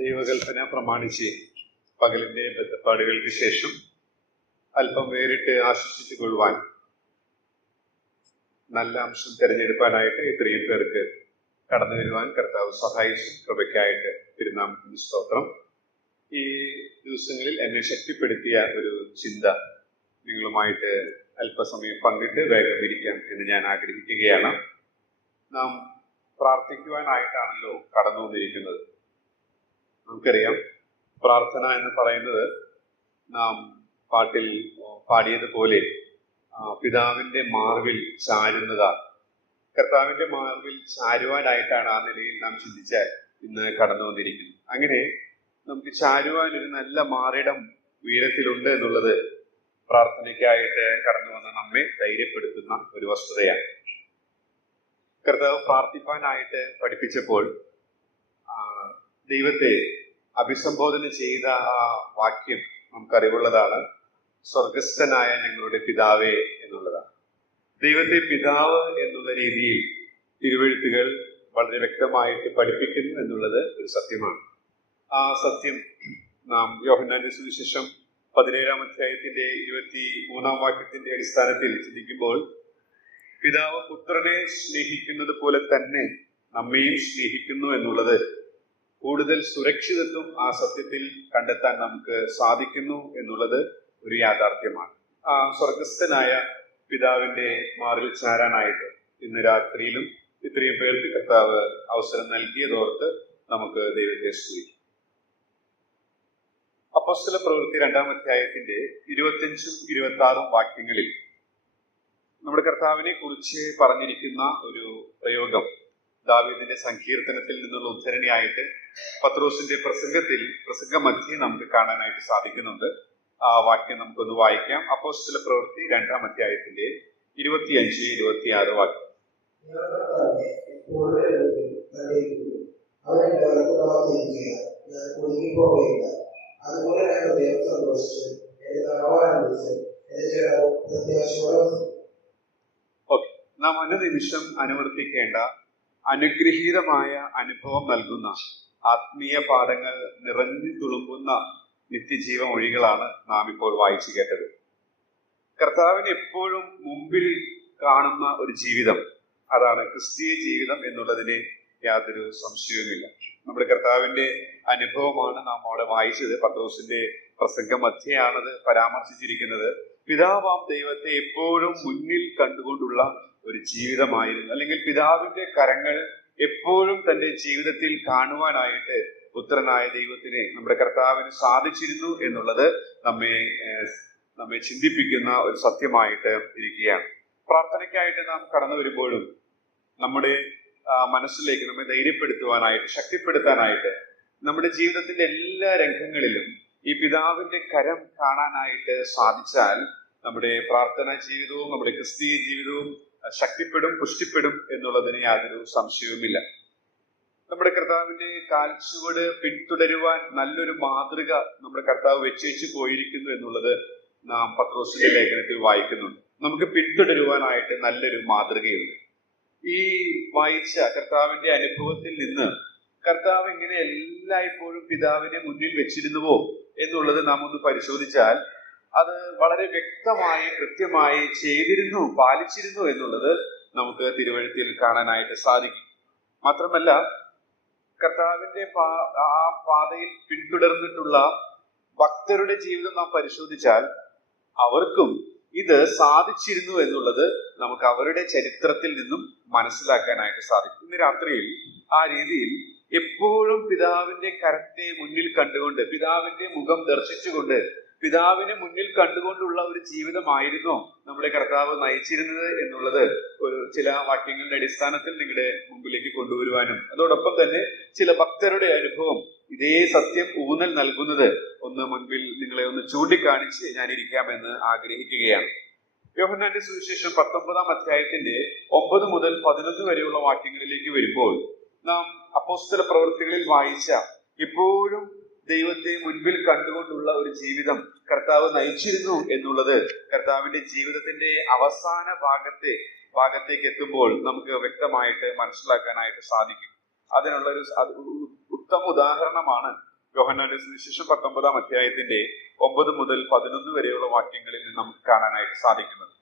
ദൈവകൽപ്പന പ്രമാണിച്ച് പകലിന്റെ ബന്ധപ്പാടുകൾക്ക് ശേഷം അല്പം വേറിട്ട് ആശ്വസിച്ചു കൊള്ളുവാൻ, നല്ല അംശം തിരഞ്ഞെടുക്കാനായിട്ട് ഇത്രയും പേർക്ക് കടന്നു വരുവാൻ കർത്താവ് സഹായിച്ചു. കൃപയ്ക്കായിട്ട് തിരുനാമത്തിന് സ്തോത്രം. ഈ ദിവസങ്ങളിൽ എന്നെ ശക്തിപ്പെടുത്തിയ ഒരു ചിന്ത നിങ്ങളുമായിട്ട് അല്പസമയം പങ്കിട്ട് വേഗം ഇരിക്കാം എന്ന് ഞാൻ ആഗ്രഹിക്കുകയാണ്. നാം പ്രാർത്ഥിക്കുവാനായിട്ടാണല്ലോ കടന്നു വന്നിരിക്കുന്നത്. നമുക്കറിയാം, പ്രാർത്ഥന എന്ന് പറയുന്നത് നാം പാട്ടിൽ പാടിയതുപോലെ പിതാവിന്റെ മാർവിൽ ചാരുന്നതാണ്. കർത്താവിന്റെ മാർവിൽ ചാരുവാനായിട്ടാണ് ആ നിലയിൽ നാം ചിന്തിച്ചാൽ ഇന്ന് കടന്നു വന്നിരിക്കുന്നത്. അങ്ങനെ നമുക്ക് ചാരുവാൻ ഒരു നല്ല മാറിടം ഉയരത്തിലുണ്ട് എന്നുള്ളത് പ്രാർത്ഥനയ്ക്കായിട്ട് കടന്നു വന്ന നമ്മെ ധൈര്യപ്പെടുത്തുന്ന ഒരു വസ്തുതയാണ്. കർത്താവ് പ്രാർത്ഥിപ്പാനായിട്ട് പഠിപ്പിച്ചപ്പോൾ ദൈവത്തെ അഭിസംബോധന ചെയ്ത ആ വാക്യം നമുക്കറിവുള്ളതാണ്. സ്വർഗസ്ഥനായ ഞങ്ങളുടെ പിതാവേ എന്നുള്ളതാണ്. ദൈവത്തെ പിതാവ് എന്നുള്ള രീതിയിൽ തിരുവെഴുത്തുകൾ വളരെ വ്യക്തമായിട്ട് പഠിപ്പിക്കുന്നു എന്നുള്ളത് ഒരു സത്യമാണ്. ആ സത്യം നാം യോഹന്നാന്റെ സുവിശേഷം 17-ാം അധ്യായത്തിന്റെ 23-ാം വാക്യത്തിന്റെ അടിസ്ഥാനത്തിൽ ചിന്തിക്കുമ്പോൾ, പിതാവ് പുത്രനെ സ്നേഹിക്കുന്നത് പോലെ തന്നെ നമ്മെയും സ്നേഹിക്കുന്നു എന്നുള്ളത് കൂടുതൽ സുരക്ഷിതത്വം ആ സത്യത്തിൽ കണ്ടെത്താൻ നമുക്ക് സാധിക്കുന്നു എന്നുള്ളത് ഒരു യാഥാർത്ഥ്യമാണ്. ആ സ്വർഗസ്ഥനായ പിതാവിന്റെ മാറിൽ ചാരാനായിട്ട് ഇന്ന് രാത്രിയിലും ഇത്രയും പേർക്ക് കർത്താവ് അവസരം നൽകിയതോർത്ത് നമുക്ക് ദൈവത്തെ സ്തുതിക്കാം. അപ്പോസ്തല പ്രവൃത്തി 2-ാം അധ്യായത്തിന്റെ 25-ഉം 26-ഉം വാക്യങ്ങളിൽ നമ്മുടെ കർത്താവിനെ കുറിച്ച് പറഞ്ഞിരിക്കുന്ന ഒരു പ്രയോഗം ദാവീദിന്റെ സങ്കീർത്തനത്തിൽ നിന്നുള്ള ഉദ്ധരണിയായിട്ട് പത്രോസിന്റെ പ്രസംഗ മധ്യേ നമുക്ക് കാണാനായിട്ട് സാധിക്കുന്നുണ്ട്. ആ വാക്യം നമുക്കൊന്ന് വായിക്കാം. അപ്പോസ്തല പ്രവൃത്തി 2-ാം അധ്യായത്തിന്റെ 25-26 വാക്യം. ഓക്കെ, നാം അനുനിമിഷം അനുവർത്തിക്കേണ്ട അനുഗ്രഹീതമായ അനുഭവം നൽകുന്ന ആത്മീയ പാഠങ്ങൾ നിറഞ്ഞു തുളുമ്പുന്ന നിത്യജീവ മൊഴികളാണ് നാം ഇപ്പോൾ വായിച്ചു കേട്ടത്. കർത്താവിന് എപ്പോഴും മുമ്പിൽ കാണുന്ന ഒരു ജീവിതം, അതാണ് ക്രിസ്തീയ ജീവിതം എന്നുള്ളതിന് യാതൊരു സംശയവുമില്ല. നമ്മുടെ കർത്താവിന്റെ അനുഭവമാണ് നാം അവിടെ വായിച്ചത്. പത്രോസിന്റെ പ്രസംഗ മധ്യയാണത് പരാമർശിച്ചിരിക്കുന്നത്. പിതാവാം ദൈവത്തെ എപ്പോഴും മുന്നിൽ കണ്ടുകൊണ്ടുള്ള ഒരു ജീവിതമായിരുന്നു, അല്ലെങ്കിൽ പിതാവിന്റെ കരങ്ങൾ എപ്പോഴും തന്റെ ജീവിതത്തിൽ കാണുവാനായിട്ട് പുത്രനായ ദൈവത്തിനെ, നമ്മുടെ കർത്താവിന് സാധിച്ചിരുന്നു എന്നുള്ളത് നമ്മെ ചിന്തിപ്പിക്കുന്ന ഒരു സത്യമായിട്ട് ഇരിക്കുകയാണ്. പ്രാർത്ഥനയ്ക്കായിട്ട് നാം കടന്നു വരുമ്പോഴും നമ്മുടെ മനസ്സിലേക്ക് നമ്മെ ധൈര്യപ്പെടുത്തുവാനായിട്ട്, ശക്തിപ്പെടുത്താനായിട്ട്, നമ്മുടെ ജീവിതത്തിന്റെ എല്ലാ രംഗങ്ങളിലും ഈ പിതാവിന്റെ കരം കാണാനായിട്ട് സാധിച്ചാൽ നമ്മുടെ പ്രാർത്ഥനാ ജീവിതവും നമ്മുടെ ക്രിസ്തീയ ജീവിതവും ശക്തിപ്പെടും, പുഷ്ടിപ്പെടും എന്നുള്ളതിന് യാതൊരു സംശയവുമില്ല. നമ്മുടെ കർത്താവിന്റെ കാൽച്ചുവട് പിന്തുടരുവാൻ നല്ലൊരു മാതൃക നമ്മുടെ കർത്താവ് വെച്ചു പോയിരിക്കുന്നു എന്നുള്ളത് നാം പത്രോസിന്റെ ലേഖനത്തിൽ വായിക്കുന്നുണ്ട്. നമുക്ക് പിന്തുടരുവാനായിട്ട് നല്ലൊരു മാതൃകയുണ്ട്. ഈ വായിച്ച കർത്താവിന്റെ അനുഭവത്തിൽ നിന്ന് കർത്താവ് എങ്ങനെ എല്ലായ്പ്പോഴും പിതാവിനെ മുന്നിൽ വെച്ചിരുന്നുവോ എന്നുള്ളത് നാം ഒന്ന് പരിശോധിച്ചാൽ അത് വളരെ വ്യക്തമായി കൃത്യമായി ചെയ്തിരുന്നു, പാലിച്ചിരുന്നു എന്നുള്ളത് നമുക്ക് തിരുവഴുത്തിൽ കാണാനായിട്ട് സാധിക്കും. മാത്രമല്ല, കർത്താവിന്റെ ആ പാതയിൽ പിന്തുടർന്നിട്ടുള്ള ഭക്തരുടെ ജീവിതം നാം പരിശോധിച്ചാൽ അവർക്കും ഇത് സാധിച്ചിരുന്നു എന്നുള്ളത് നമുക്ക് അവരുടെ ചരിത്രത്തിൽ നിന്നും മനസ്സിലാക്കാനായിട്ട് സാധിക്കും. ഇന്ന് രാത്രിയിൽ ആ രീതിയിൽ എപ്പോഴും പിതാവിന്റെ കരത്തെ മുന്നിൽ കണ്ടുകൊണ്ട്, പിതാവിന്റെ മുഖം ദർശിച്ചുകൊണ്ട്, പിതാവിനെ മുന്നിൽ കണ്ടുകൊണ്ടുള്ള ഒരു ജീവിതമായിരുന്നു നമ്മുടെ കർത്താവ് നയിച്ചിരുന്നത് എന്നുള്ളത് ഒരു ചില വാക്യങ്ങളുടെ അടിസ്ഥാനത്തിൽ നിങ്ങളുടെ മുമ്പിലേക്ക് കൊണ്ടുവരുവാനും, അതോടൊപ്പം തന്നെ ചില ഭക്തരുടെ അനുഭവം ഇതേ സത്യം ഊന്നൽ നൽകുന്നത് ഒന്ന് മുൻപിൽ നിങ്ങളെ ഒന്ന് ചൂണ്ടിക്കാണിച്ച് ഞാൻ ഇരിക്കാമെന്ന് ആഗ്രഹിക്കുകയാണ്. യോഹന്നാന്റെ സുവിശേഷം 19-ാം അധ്യായത്തിന്റെ 9 മുതൽ 11 വരെയുള്ള വാക്യങ്ങളിലേക്ക് വരുമ്പോൾ നാം അപ്പോസ്തല പ്രവൃത്തികളിൽ വായിച്ച എപ്പോഴും ദൈവത്തെ മുൻപിൽ കണ്ടുകൊണ്ടുള്ള ഒരു ജീവിതം കർത്താവ് നയിച്ചിരുന്നു എന്നുള്ളത് കർത്താവിന്റെ ജീവിതത്തിന്റെ അവസാന ഭാഗത്തേക്ക് എത്തുമ്പോൾ നമുക്ക് വ്യക്തമായിട്ട് മനസ്സിലാക്കാനായിട്ട് സാധിക്കും. അതിനുള്ളൊരു ഉത്തമ ഉദാഹരണമാണ് യോഹന്നാന്റെ സുവിശേഷം 19-ാം അധ്യായത്തിന്റെ 9 മുതൽ 11 വരെയുള്ള വാക്യങ്ങളിൽ നിന്ന് നമുക്ക് കാണാനായിട്ട് സാധിക്കുന്നത്.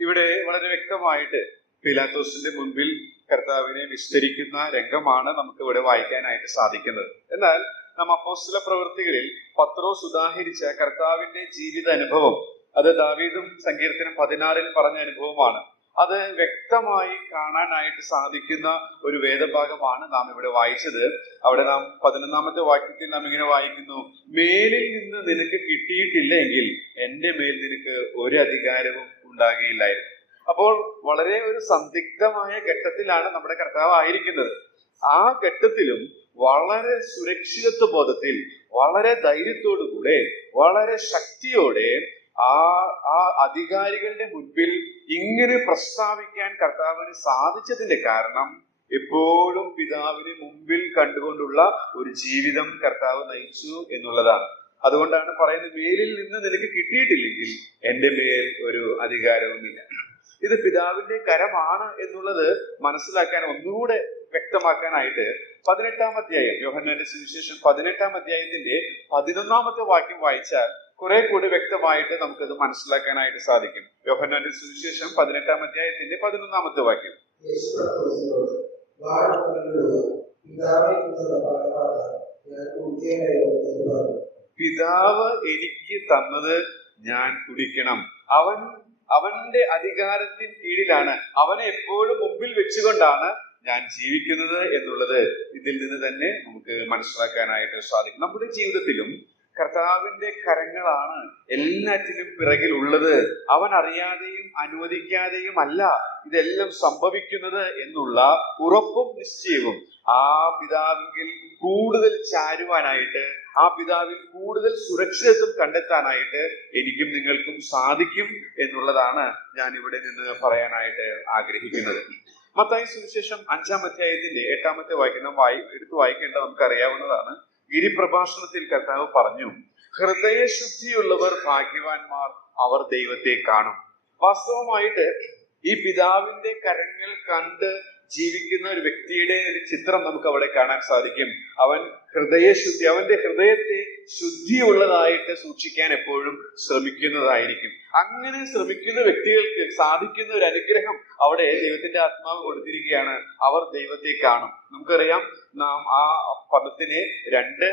ഇവിടെ വളരെ വ്യക്തമായിട്ട് പീലാത്തോസിന്റെ മുൻപിൽ കർത്താവിനെ വിസ്തരിക്കുന്ന രംഗമാണ് നമുക്ക് ഇവിടെ വായിക്കാനായിട്ട് സാധിക്കുന്നത്. എന്നാൽ നാം അപ്പോസ്തല പ്രവൃത്തികളിൽ പത്രോസ് ഉദാഹരിച്ച കർത്താവിന്റെ ജീവിത അനുഭവം, അത് ദാവീദും സങ്കീർത്തനം 16-ൽ പറഞ്ഞ അനുഭവമാണ്. അത് വ്യക്തമായി കാണാനായിട്ട് സാധിക്കുന്ന ഒരു വേദഭാഗമാണ് നാം ഇവിടെ വായിച്ചത്. അവിടെ നാം 11-ാമത്തെ വാക്യത്തിൽ നാം ഇങ്ങനെ വായിക്കുന്നു: മേലിൽ നിന്ന് നിനക്ക് കിട്ടിയിട്ടില്ലെങ്കിൽ എന്റെ മേൽ നിനക്ക് ഒരു അധികാരവും ഉണ്ടാകുകയില്ലായിരുന്നു. അപ്പോൾ വളരെ ഒരു സന്ദിഗ്ധമായ ഘട്ടത്തിലാണ് നമ്മുടെ കർത്താവ് ആയിരിക്കുന്നത്. ആ ഘട്ടത്തിലും വളരെ സുരക്ഷിതത്വ ബോധത്തിൽ, വളരെ ധൈര്യത്തോടുകൂടെ, വളരെ ശക്തിയോടെ ആ അധികാരികളുടെ മുൻപിൽ ഇങ്ങനെ പ്രസ്താവിക്കാൻ കർത്താവിന് സാധിച്ചതിന്റെ കാരണം എപ്പോഴും പിതാവിനെ മുമ്പിൽ കണ്ടുകൊണ്ടുള്ള ഒരു ജീവിതം കർത്താവ് നയിച്ചു എന്നുള്ളതാണ്. അതുകൊണ്ടാണ് പറയുന്നത്, മേലിൽ നിന്ന് നിനക്ക് കിട്ടിയിട്ടില്ലെങ്കിൽ എന്റെ മേൽ ഒരു അധികാരവുമില്ല. ഇത് പിതാവിന്റെ കരമാണ് എന്നുള്ളത് മനസ്സിലാക്കാൻ, ഒന്നുകൂടെ വ്യക്തമാക്കാനായിട്ട് 18-ാം അധ്യായം, യോഹന്നാന്റെ സുവിശേഷം 18-ാം അധ്യായത്തിന്റെ 11-ാമത്തെ വാക്യം വായിച്ചാൽ കുറെ കൂടി വ്യക്തമായിട്ട് നമുക്കത് മനസ്സിലാക്കാനായിട്ട് സാധിക്കും. യോഹന്നാന്റെ സുവിശേഷം 18-ാം അധ്യായത്തിന്റെ 11-ാമത്തെ വാക്യം: പിതാവ് എനിക്ക് തന്നത് ഞാൻ കുടിക്കണം. അവന്റെ അധികാരത്തിന് കീഴിലാണ്, അവനെ എപ്പോഴും മുമ്പിൽ വെച്ചുകൊണ്ടാണ് ഞാൻ ജീവിക്കുന്നത് എന്നുള്ളത് ഇതിൽ നിന്ന് തന്നെ നമുക്ക് മനസ്സിലാക്കാനായിട്ട് സാധിക്കും. നമ്മുടെ ജീവിതത്തിലും കർത്താവിന്റെ കരങ്ങളാണ് എല്ലാറ്റിനും പിറകിലുള്ളത്. അവൻ അറിയാതെയും അനുവദിക്കാതെയും അല്ല ഇതെല്ലാം സംഭവിക്കുന്നത് എന്നുള്ള ഉറപ്പും നിശ്ചയവും ആ പിതാവിൽ കൂടുതൽ ചാരുവാനായിട്ട്, ആ പിതാവിൽ കൂടുതൽ സുരക്ഷിതത്വം കണ്ടെത്താനായിട്ട് എനിക്കും നിങ്ങൾക്കും സാധിക്കും എന്നുള്ളതാണ് ഞാൻ ഇവിടെ നിന്ന് പറയാനായിട്ട് ആഗ്രഹിക്കുന്നത്. മത്തായി സുവിശേഷം 5-ാം അധ്യായത്തിന്റെ 8-ാമത്തെ വാക്യം എടുത്തു വായിക്കേണ്ട നമുക്കറിയാവുന്നതാണ്. ഗിരിപ്രഭാഷണത്തിൽ കർത്താവ് പറഞ്ഞു, ഹൃദയശുദ്ധിയുള്ളവർ ഭാഗ്യവാന്മാർ, അവർ ദൈവത്തെ കാണും. വാസ്തവമായിട്ട് ഈ പിതാവിന്റെ കരങ്ങൾ കണ്ട് ജീവിക്കുന്ന ഒരു വ്യക്തിയുടെ ഒരു ചിത്രം നമുക്ക് അവിടെ കാണാൻ സാധിക്കും. അവൻ ഹൃദയശുദ്ധി, അവന്റെ ഹൃദയത്തെ ശുദ്ധിയുള്ളതായിട്ട് സൂക്ഷിക്കാൻ എപ്പോഴും ശ്രമിക്കുന്നതായിരിക്കും. അങ്ങനെ ശ്രമിക്കുന്ന വ്യക്തികൾക്ക് സാധിക്കുന്ന ഒരു അനുഗ്രഹം അവിടെ ദൈവത്തിന്റെ ആത്മാവ് കൊടുത്തിരിക്കുകയാണ്. അവർ ദൈവത്തെ കാണും. നമുക്കറിയാം, നാം ആ പദത്തിന് 2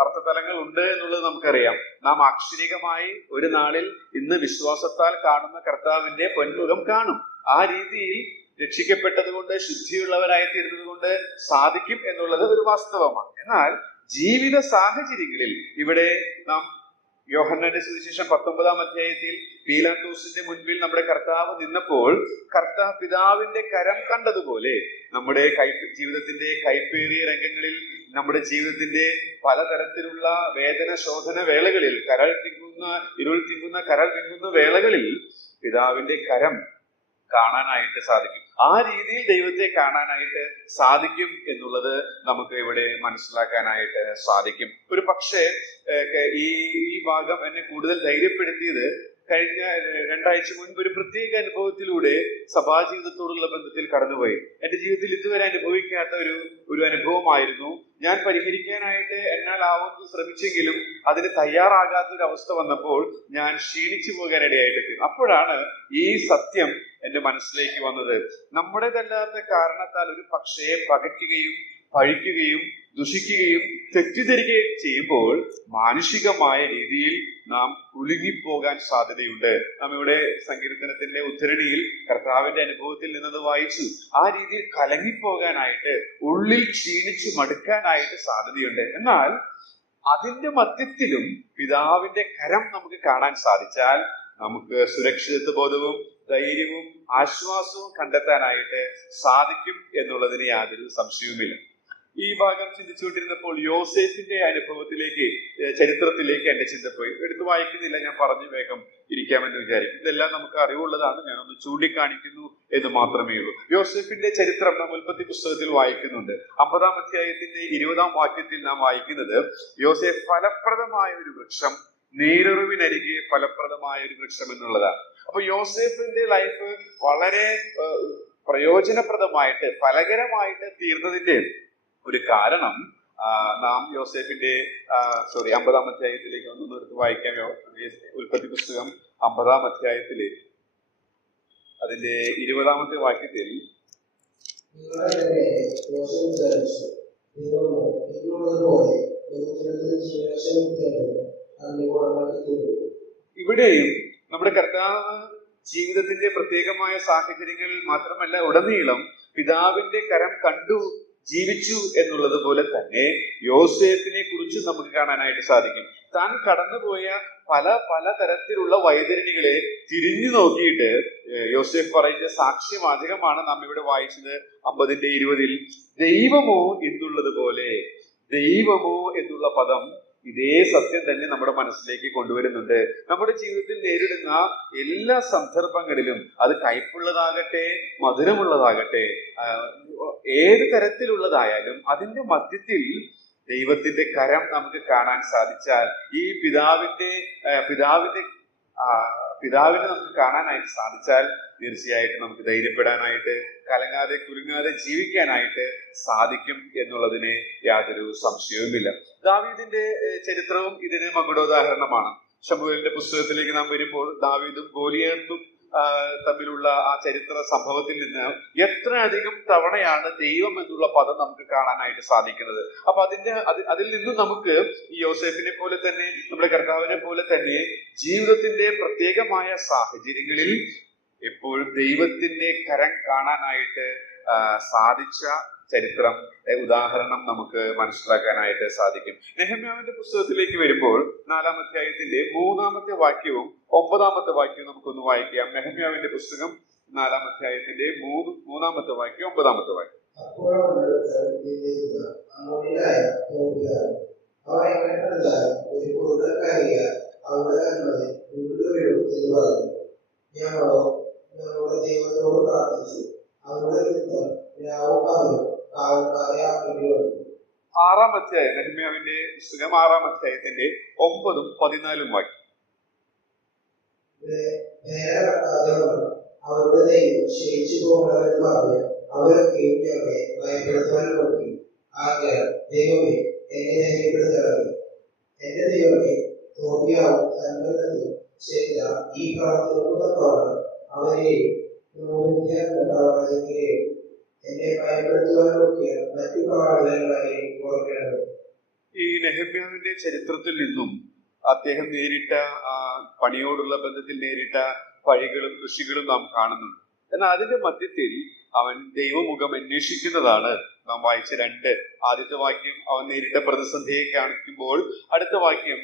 അർത്ഥതലങ്ങൾ ഉണ്ട് എന്നുള്ളത് നമുക്കറിയാം. നാം ആക്ഷരികമായി ഒരു നാളിൽ ഇന്ന് വിശ്വാസത്താൽ കാണുന്ന കർത്താവിന്റെ പൊന്മുഖം കാണും. ആ രീതിയിൽ രക്ഷിക്കപ്പെട്ടത് കൊണ്ട്, ശുദ്ധിയുള്ളവരായി തീരുന്നത് കൊണ്ട് സാധിക്കും എന്നുള്ളത് ഒരു വാസ്തവമാണ്. എന്നാൽ ജീവിത സാഹചര്യങ്ങളിൽ ഇവിടെ നാം യോഹന്നാന്റെ സുവിശേഷം 19-ാം അധ്യായത്തിൽ പീലാത്തോസിന്റെ മുൻപിൽ നമ്മുടെ കർത്താവ് നിന്നപ്പോൾ പിതാവിന്റെ കരം കണ്ടതുപോലെ നമ്മുടെ ജീവിതത്തിന്റെ കൈപ്പേറിയ രംഗങ്ങളിൽ, നമ്മുടെ ജീവിതത്തിന്റെ പലതരത്തിലുള്ള വേദന ശോധന വേളകളിൽ, ഇരുൾ തിങ്ങുന്ന കരൾ തിങ്ങുന്ന വേളകളിൽ പിതാവിന്റെ കരം കാണാനായിട്ട് സാധിക്കും. ആ രീതിയിൽ ദൈവത്തെ കാണാനായിട്ട് സാധിക്കും എന്നുള്ളത് നമുക്ക് ഇവിടെ മനസ്സിലാക്കാനായിട്ട് സാധിക്കും. ഒരു പക്ഷേ ഈ ഭാഗം എന്നെ കൂടുതൽ ധൈര്യപ്പെടുത്തിയത് കഴിഞ്ഞ 2 ആഴ്ച മുൻപ് ഒരു പ്രത്യേക അനുഭവത്തിലൂടെ സഭാജീവിതത്തോടുള്ള ബന്ധത്തിൽ കടന്നുപോയി. എന്റെ ജീവിതത്തിൽ ഇതുവരെ അനുഭവിക്കാത്ത ഒരു അനുഭവമായിരുന്നു. ഞാൻ പരിഹരിക്കാനായിട്ട് എന്നാലാവുന്നത് ശ്രമിച്ചെങ്കിലും അതിന് തയ്യാറാകാത്തൊരു അവസ്ഥ വന്നപ്പോൾ ഞാൻ ക്ഷീണിച്ചു പോകാനിടയായിട്ട്. അപ്പോഴാണ് ഈ സത്യം എന്റെ മനസ്സിലേക്ക് വന്നത്. നമ്മുടേതല്ലാത്ത കാരണത്താൽ ഒരു പക്ഷേ പകയ്ക്കുകയും പഴിക്കുകയും ദുഷിക്കുകയും തെറ്റിദ്ധരിക്കുകയും ചെയ്യുമ്പോൾ മാനുഷികമായ രീതിയിൽ നാം കുലുങ്ങിപ്പോകാൻ സാധ്യതയുണ്ട്. നാം ഇവിടെ സങ്കീർത്തനത്തിന്റെ ഉദ്ധരണിയിൽ കർത്താവിന്റെ അനുഭവത്തിൽ നിന്നത് വായിച്ചു. ആ രീതിയിൽ കലങ്ങിപ്പോകാനായിട്ട്, ഉള്ളിൽ ക്ഷീണിച്ചു മടുക്കാനായിട്ട് സാധ്യതയുണ്ട്. എന്നാൽ അതിന്റെ മധ്യത്തിലും പിതാവിന്റെ കരം നമുക്ക് കാണാൻ സാധിച്ചാൽ നമുക്ക് സുരക്ഷിതത്വ ബോധവും ധൈര്യവും ആശ്വാസവും കണ്ടെത്താനായിട്ട് സാധിക്കും എന്നുള്ളതിന് യാതൊരു സംശയവുമില്ല. ഈ ഭാഗം ചിന്തിച്ചുകൊണ്ടിരുന്നപ്പോൾ യോസേഫിന്റെ അനുഭവത്തിലേക്ക്, ചരിത്രത്തിലേക്ക് എന്റെ ചിന്ത പോയി. എടുത്തു വായിക്കുന്നില്ല, ഞാൻ പറഞ്ഞു വേഗം ഇരിക്കാമെന്ന് വിചാരിക്കും. ഇതെല്ലാം നമുക്ക് അറിവുള്ളതാണ്, ഞാനൊന്ന് ചൂണ്ടിക്കാണിക്കുന്നു എന്ന് മാത്രമേ ഉള്ളൂ. യോസേഫിന്റെ ചരിത്രം നാം ഉൽപ്പത്തി പുസ്തകത്തിൽ വായിക്കുന്നുണ്ട്. 50-ാം അധ്യായത്തിന്റെ 20-ാം വാക്യത്തിൽ നാം വായിക്കുന്നത്, യോസേഫ് ഫലപ്രദമായ ഒരു വൃക്ഷം, നീരുറവിനരികെ ഫലപ്രദമായ ഒരു വൃക്ഷം എന്നുള്ളതാണ്. അപ്പൊ യോസേഫിന്റെ ലൈഫ് വളരെ പ്രയോജനപ്രദമായിട്ട്, ഫലകരമായിട്ട് തീർന്നതിന്റെ ഒരു കാരണം നാം യോസേഫിന്റെ 50-ാം അധ്യായത്തിലേക്ക് ഒന്ന് എടുത്ത് വായിക്കാം. ഉൽപ്പത്തി പുസ്തകം 50-ാം അധ്യായത്തില് അതിന്റെ 20-ാമത്തെ വാക്യത്തിൽ, ഇവിടെയും നമ്മുടെ കർത്താവ് ജീവിതത്തിന്റെ പ്രത്യേകമായ സാഹചര്യങ്ങളിൽ മാത്രമല്ല, ഉടനീളം പിതാവിന്റെ കരം കണ്ടു ജീവിച്ചു എന്നുള്ളത് പോലെ തന്നെ യോസേഫിനെ കുറിച്ച് നമുക്ക് കാണാനായിട്ട് സാധിക്കും. താൻ കടന്നുപോയ പല തരത്തിലുള്ള വൈതരണികളെ തിരിഞ്ഞു നോക്കിയിട്ട് യോസേഫ് പറയുന്ന സാക്ഷ്യവാചകമാണ് നാം ഇവിടെ വായിച്ചത് 50-ന്റെ 20-ൽ. ദൈവമോ എന്നുള്ളത് പോലെ, ദൈവമോ എന്നുള്ള പദം ഇതേ സത്യം തന്നെ നമ്മുടെ മനസ്സിലേക്ക് കൊണ്ടുവരുന്നുണ്ട്. നമ്മുടെ ജീവിതത്തിൽ നേരിടുന്ന എല്ലാ സന്ദർഭങ്ങളിലും, അത് കയ്പുള്ളതാകട്ടെ മധുരമുള്ളതാകട്ടെ, ഏത് തരത്തിലുള്ളതായാലും അതിന്റെ മധ്യത്തിൽ ദൈവത്തിന്റെ കരം നമുക്ക് കാണാൻ സാധിച്ചാൽ, ഈ പിതാവിനെ നമുക്ക് കാണാനായിട്ട് സാധിച്ചാൽ, തീർച്ചയായിട്ടും നമുക്ക് ധൈര്യപ്പെടാനായിട്ട്, കലങ്ങാതെ കുലുങ്ങാതെ ജീവിക്കാനായിട്ട് സാധിക്കും എന്നുള്ളതിന് യാതൊരു സംശയവുമില്ല. ദാവീദിന്റെ ചരിത്രവും ഇതിന് മകുടോദാഹരണമാണ്. ശമൂവേലിന്റെ പുസ്തകത്തിലേക്ക് നാം വരുമ്പോൾ ദാവീദും ഗോലിയാത്തും തമ്മിലുള്ള ആ ചരിത്ര സംഭവത്തിൽ നിന്ന് എത്ര അധികം തവണയാണ് ദൈവം എന്നുള്ള പദം നമുക്ക് കാണാനായിട്ട് സാധിക്കുന്നത്. അപ്പൊ അതിൽ നിന്നും നമുക്ക് ഈ യോസേഫിനെ പോലെ തന്നെ, നമ്മുടെ കർത്താവിനെ പോലെ തന്നെ ജീവിതത്തിന്റെ പ്രത്യേകമായ സാഹചര്യങ്ങളിൽ എപ്പോഴും ദൈവത്തിന്റെ കരം കാണാനായിട്ട് സാധിച്ച ചരിത്രം, ഉദാഹരണം നമുക്ക് മനസ്സിലാക്കാനായിട്ട് സാധിക്കും. നെഹമ്യാവിന്റെ പുസ്തകത്തിലേക്ക് വരുമ്പോൾ 4-ാം അധ്യായത്തിന്റെ 3-ാമത്തെ വാക്യവും 9-ാമത്തെ വാക്യവും നമുക്കൊന്ന് വായിക്കാം. നെഹമ്യാവിന്റെ പുസ്തകം 4-ാം അധ്യായത്തിന്റെ 3-ാമത്തെ വാക്യം 9-ാമത്തെ വാക്യം. ദൈവത്തോട് പ്രാർത്ഥിച്ചു, ആറാം അധ്യായം, നെഹമ്യാവിന്റെ പുസ്തകം 6-ാം അധ്യായത്തിന്റെ 9-ഉം 14-ഉം വാക്യം. അവരുടെ ദൈവം ക്ഷയിച്ചു പോകണമെന്ന് പറഞ്ഞ് അവരൊക്കെയും ഞങ്ങളെ ഭയപ്പെടുത്തുവാൻ നോക്കി. ആകയാൽ ദൈവമേ എന്നെ ധൈര്യപ്പെടുത്തണമേ. എന്റെ ദൈവമേ, തോബിയാവും സമ്പന്നതും ചെയ്ത ഈ പ്രവർത്തനത്തോടെ അവരെയും പ്രവാചകരെയും എന്നെ ഭയപ്പെടുത്തുവാൻ നോക്കിയ മറ്റു പ്രവാചകന്മാരെയും ഓർക്കണമേ. ഈ നെഹമ്യാവിന്റെ ചരിത്രത്തിൽ നിന്നും അദ്ദേഹം നേരിട്ട പണിയോടുള്ള ബന്ധത്തിൽ നേരിട്ട പഴികളും കൃഷികളും നാം കാണുന്നുണ്ട്. എന്നാൽ അതിന്റെ മധ്യത്തിൽ അവൻ ദൈവമുഖം അന്വേഷിക്കുന്നതാണ് നാം വായിച്ച 2. ആദ്യത്തെ വാക്യം അവൻ നേരിട്ട പ്രതിസന്ധിയെ കാണിക്കുമ്പോൾ, അടുത്ത വാക്യം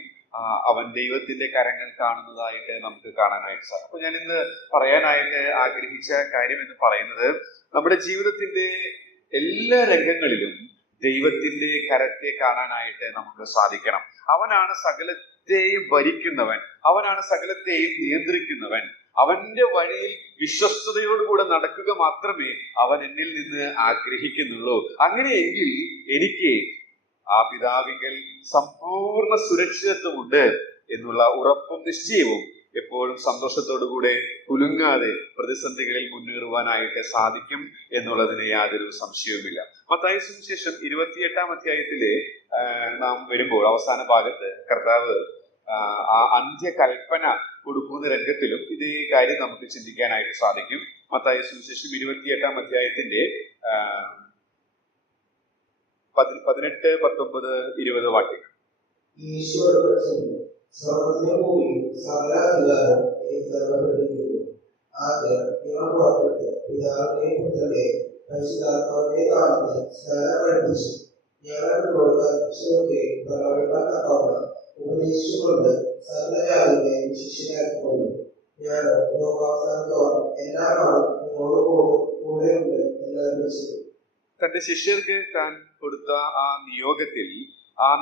അവൻ ദൈവത്തിന്റെ കരങ്ങൾ കാണുന്നതായിട്ട് നമുക്ക് കാണാനായിട്ട് സാധിക്കും. അപ്പൊ ഞാൻ ഇന്ന് പറയാനായിട്ട് ആഗ്രഹിച്ച കാര്യം എന്ന് പറയുന്നത്, നമ്മുടെ ജീവിതത്തിന്റെ എല്ലാ രംഗങ്ങളിലും ദൈവത്തിന്റെ കരത്തെ കാണാനായിട്ട് നമുക്ക് സാധിക്കണം. അവനാണ് സകലത്തെയും ഭരിക്കുന്നവൻ, അവനാണ് സകലത്തെയും നിയന്ത്രിക്കുന്നവൻ. അവന്റെ വഴിയിൽ വിശ്വസ്തയോടുകൂടെ നടക്കുക മാത്രമേ അവൻ എന്നിൽ നിന്ന് ആഗ്രഹിക്കുന്നുള്ളൂ. അങ്ങനെയെങ്കിൽ എനിക്ക് ആ പിതാവിങ്കൽ സമ്പൂർണ്ണ സുരക്ഷിതത്വമുണ്ട് എന്നുള്ള ഉറപ്പും നിശ്ചയവും എപ്പോഴും സന്തോഷത്തോടുകൂടെ കുലുങ്ങാതെ പ്രതിസന്ധികളിൽ മുന്നേറുവാനായിട്ട് സാധിക്കും എന്നുള്ളതിന് യാതൊരു സംശയവുമില്ല. മത്തായി സുവിശേഷം 28-ാം അധ്യായത്തിലെ നാം വരുമ്പോൾ അവസാന ഭാഗത്ത് കർത്താവ് ആ അന്ത്യകൽപ്പന കൊടുക്കുന്ന രംഗത്തിലും ഇതേ കാര്യം നമുക്ക് ചിന്തിക്കാനായിട്ട് സാധിക്കും. മത്തായി സുവിശേഷം 28-ാം അധ്യായത്തിന്റെ 18, 19, 20 വാക്യങ്ങൾ. ഉപദേശിച്ചുകൊണ്ട് സകലജാതികളെയും ശിഷ്യരാക്കിക്കൊണ്ട് ഞാൻ ലോകാവസാനത്തോളം എല്ലാ നാളും നിങ്ങളോട് കൂടെയുണ്ട് എന്ന് അറിയിച്ചു. തന്റെ ശിഷ്യർക്ക് താൻ കൊടുത്ത ആ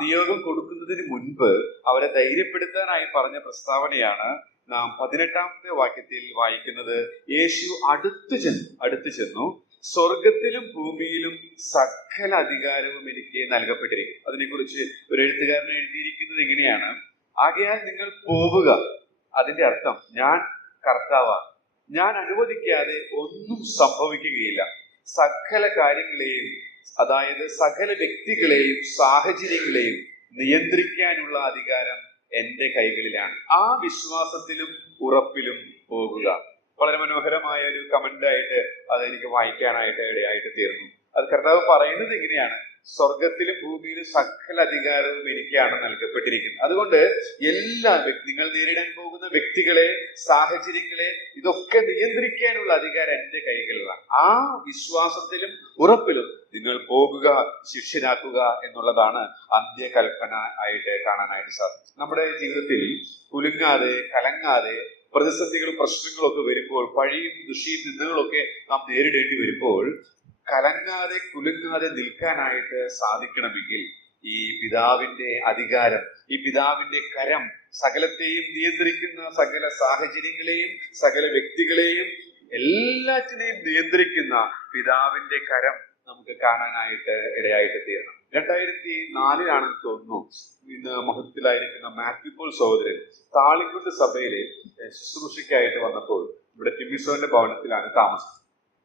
നിയോഗം കൊടുക്കുന്നതിന് മുൻപ് അവരെ ധൈര്യപ്പെടുത്താനായി പറഞ്ഞ പ്രസ്താവനയാണ് നാം 18-ാമത്തെ വാക്യത്തിൽ വായിക്കുന്നത്. യേശു അടുത്തു ചെന്നു സ്വർഗത്തിലും ഭൂമിയിലും സകല അധികാരവും എനിക്ക് നൽകപ്പെട്ടിരിക്കും. അതിനെക്കുറിച്ച് ഒരു എഴുത്തുകാരൻ എഴുതിയിരിക്കുന്നത് ഇങ്ങനെയാണ്: ആകയാൽ നിങ്ങൾ പോവുക. അതിന്റെ അർത്ഥം ഞാൻ കർത്താവാണ്, ഞാൻ അനുവദിക്കാതെ ഒന്നും സംഭവിക്കുകയില്ല. സകല കാര്യങ്ങളെയും, അതായത് സകല വ്യക്തികളെയും സാഹചര്യങ്ങളെയും നിയന്ത്രിക്കാനുള്ള അധികാരം എന്റെ കൈകളിലാണ്. ആ വിശ്വാസത്തിലും ഉറപ്പിലും പോകുക. വളരെ മനോഹരമായ ഒരു കമന്റ് ആയിട്ട് അതെനിക്ക് വായിക്കാനായിട്ട് ഇടയായിട്ട് തീർന്നു. അത് കർത്താവ് പറയുന്നത് ഇങ്ങനെയാണ്: സ്വർഗത്തിലും ഭൂമിയിലും സകല അധികാരവും എനിക്കാണ് നൽകപ്പെട്ടിരിക്കുന്നത്. അതുകൊണ്ട് നിങ്ങൾ നേരിടാൻ പോകുന്ന വ്യക്തികളെ, സാഹചര്യങ്ങളെ, ഇതൊക്കെ നിയന്ത്രിക്കാനുള്ള അധികാരം എന്റെ കൈകളിലാണ്. ആ വിശ്വാസത്തിലും ഉറപ്പിലും നിങ്ങൾ പോകുക, ശിഷ്യനാക്കുക എന്നുള്ളതാണ് അന്ത്യകൽപ്പന ആയിട്ട് കാണാനായിട്ട് സാധിക്കും. നമ്മുടെ ജീവിതത്തിൽ കുലുങ്ങാതെ, കലങ്ങാതെ, പ്രതിസന്ധികളും പ്രശ്നങ്ങളും ഒക്കെ വരുമ്പോൾ, പഴിയും ദുഷിയും നിന്ദകളൊക്കെ നാം നേരിടേണ്ടി വരുമ്പോൾ, കലങ്ങാതെ കുലുങ്ങാതെ നിൽക്കാനായിട്ട് സാധിക്കണമെങ്കിൽ ഈ പിതാവിന്റെ അധികാരം, ഈ പിതാവിന്റെ കരം, സകലത്തെയും നിയന്ത്രിക്കുന്ന, സകല സാഹചര്യങ്ങളെയും സകല വ്യക്തികളെയും എല്ലാറ്റിനെയും നിയന്ത്രിക്കുന്ന പിതാവിന്റെ കരം നമുക്ക് കാണാനായിട്ട് ഇടയായിട്ട് തീരണം. 2004 തോന്നുന്നു, ഇന്ന് മഹത്വത്തിലായിരിക്കുന്ന മാത്യു പോൾ സഹോദരൻ താളിക്കുണ്ട് സഭയിലെ ശുശ്രൂഷയ്ക്കായിട്ട് വന്നപ്പോൾ ഇവിടെ ടിമ്മിസോന്റെ ഭവനത്തിലാണ് താമസം.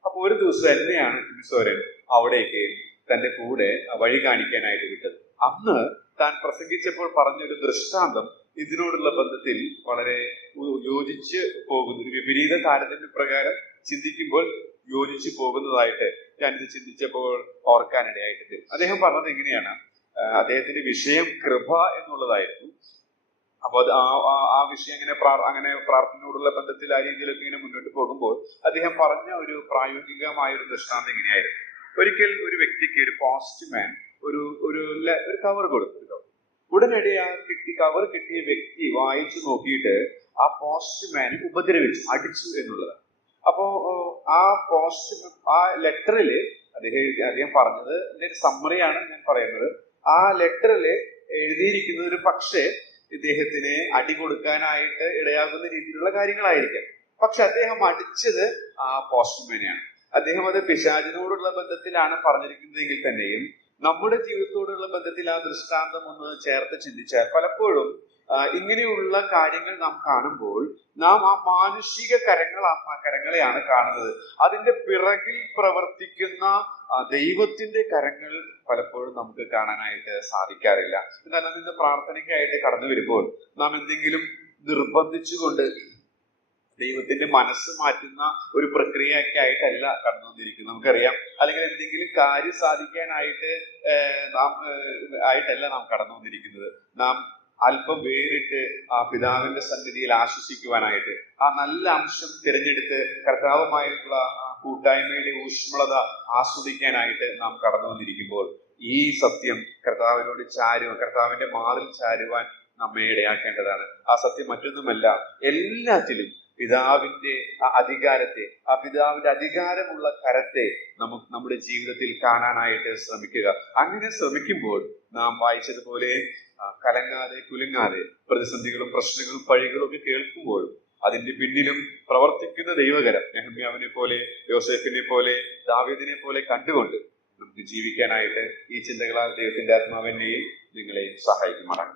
അപ്പൊ ഒരു ദിവസം എന്നെയാണ് ടിമ്മിസോരൻ അവിടേക്ക് തന്റെ കൂടെ വഴി കാണിക്കാനായിട്ട് വിട്ടത്. അന്ന് താൻ പ്രസംഗിച്ചപ്പോൾ പറഞ്ഞൊരു ദൃഷ്ടാന്തം ഇതിനോടുള്ള ബന്ധത്തിൽ വളരെ യോജിച്ച് പോകുന്നു. ഒരു വിപരീത താരതമ്യ പ്രകാരം ചിന്തിക്കുമ്പോൾ യോജിച്ചു പോകുന്നതായിട്ട് ഞാനിത് ചിന്തിച്ചപ്പോൾ ഓർക്കാനിടയായിട്ട്. അദ്ദേഹം പറഞ്ഞത് എങ്ങനെയാണ്, അദ്ദേഹത്തിന്റെ വിഷയം കൃപ എന്നുള്ളതായിരുന്നു. അപ്പൊ അത് ആ വിഷയം അങ്ങനെ പ്രാർത്ഥനയോടുള്ള ബന്ധത്തിൽ ആ രീതിയിലൊക്കെ ഇങ്ങനെ മുന്നോട്ട് പോകുമ്പോൾ അദ്ദേഹം പറഞ്ഞ ഒരു പ്രായോഗികമായ ഒരു ദൃഷ്ടാന്തം എങ്ങനെയായിരുന്നു: ഒരിക്കൽ ഒരു വ്യക്തിക്ക്, ഒരു പോസ്റ്റ്മാൻ ഒരു കവർ കൊടുത്തു. ഉടനടി കവർ കിട്ടിയ വ്യക്തി വായിച്ചു നോക്കിയിട്ട് ആ പോസ്റ്റ്മാൻ ഉപദ്രവിച്ചു, അടിച്ചു എന്നുള്ളതാണ്. അപ്പോ ആ ലെറ്ററില് അദ്ദേഹം പറഞ്ഞത്, ഇതിന്റെ ഒരു സമ്മറിയാണ് ഞാൻ പറയുന്നത്. ആ ലെറ്ററില് എഴുതിയിരിക്കുന്നത് ഒരു പക്ഷേ ഇദ്ദേഹത്തിന് അടി കൊടുക്കാനായിട്ട് ഇടയാകുന്ന രീതിയിലുള്ള കാര്യങ്ങളായിരിക്കാം. പക്ഷെ അദ്ദേഹം അടിച്ചത് ആ പോസ്റ്റ്മാനെയാണ്. അദ്ദേഹം അത് പിശാചിനോടുള്ള ബന്ധത്തിലാണ് പറഞ്ഞിരിക്കുന്നതെങ്കിൽ തന്നെയും നമ്മുടെ ജീവിതത്തോടുള്ള ബന്ധത്തിൽ ആ ദൃഷ്ടാന്തം ഒന്ന് ചേർത്ത് ചിന്തിച്ചാൽ പലപ്പോഴും ഇങ്ങനെയുള്ള കാര്യങ്ങൾ നാം കാണുമ്പോൾ നാം ആ മാനുഷിക കരങ്ങളെയാണ് കാണുന്നത്. അതിന്റെ പിറകിൽ പ്രവർത്തിക്കുന്ന ദൈവത്തിന്റെ കരങ്ങൾ പലപ്പോഴും നമുക്ക് കാണാനായിട്ട് സാധിക്കാറില്ല. എന്നാൽ നാം ഇന്ന് പ്രാർത്ഥനയ്ക്കായിട്ട് കടന്നു വരുമ്പോൾ നാം എന്തെങ്കിലും നിർബന്ധിച്ചുകൊണ്ട് ദൈവത്തിന്റെ മനസ്സ് മാറ്റുന്ന ഒരു പ്രക്രിയയൊക്കെ ആയിട്ടല്ല കടന്നു വന്നിരിക്കുന്നത്. നമുക്കറിയാം, അല്ലെങ്കിൽ എന്തെങ്കിലും കാര്യം സാധിക്കാനായിട്ട് ആയിട്ടല്ല നാം കടന്നു വന്നിരിക്കുന്നത്. നാം അല്പം വേറിട്ട് ആ പിതാവിന്റെ സന്നിധിയിൽ ആശ്വസിക്കുവാനായിട്ട്, ആ നല്ല അംശം തിരഞ്ഞെടുത്ത് കർത്താവുമായിട്ടുള്ള കൂട്ടായ്മയുടെ ഊഷ്മളത ആസ്വദിക്കാനായിട്ട് നാം കടന്നു വന്നിരിക്കുമ്പോൾ ഈ സത്യം കർത്താവിന്റെ മാറിൽ ചാരുവാൻ നമ്മെ ഇടയാക്കേണ്ടതാണ്. ആ സത്യം മറ്റൊന്നുമല്ല, എല്ലാറ്റിലും പിതാവിന്റെ അധികാരത്തെ, ആ പിതാവിന്റെ അധികാരമുള്ള കരത്തെ നമ്മുടെ ജീവിതത്തിൽ കാണാനായിട്ട് ശ്രമിക്കുക. അങ്ങനെ ശ്രമിക്കുമ്പോൾ നാം വായിച്ചതുപോലെ കലങ്ങാതെ കുലുങ്ങാതെ, പ്രതിസന്ധികളും പ്രശ്നങ്ങളും പഴികളും ഒക്കെ കേൾക്കുമ്പോഴും അതിന്റെ പിന്നിലും പ്രവർത്തിക്കുന്ന ദൈവകരം നെഹമ്യാവിനെ പോലെ, യോസേഫിനെ പോലെ, ദാവീദിനെ പോലെ കണ്ടുകൊണ്ട് നമുക്ക് ജീവിക്കാനായിട്ട് ഈ ചിന്തകളാൽ ദൈവത്തിന്റെ ആത്മാവിനെയും നിങ്ങളെയും സഹായിക്കുമാറാണ്.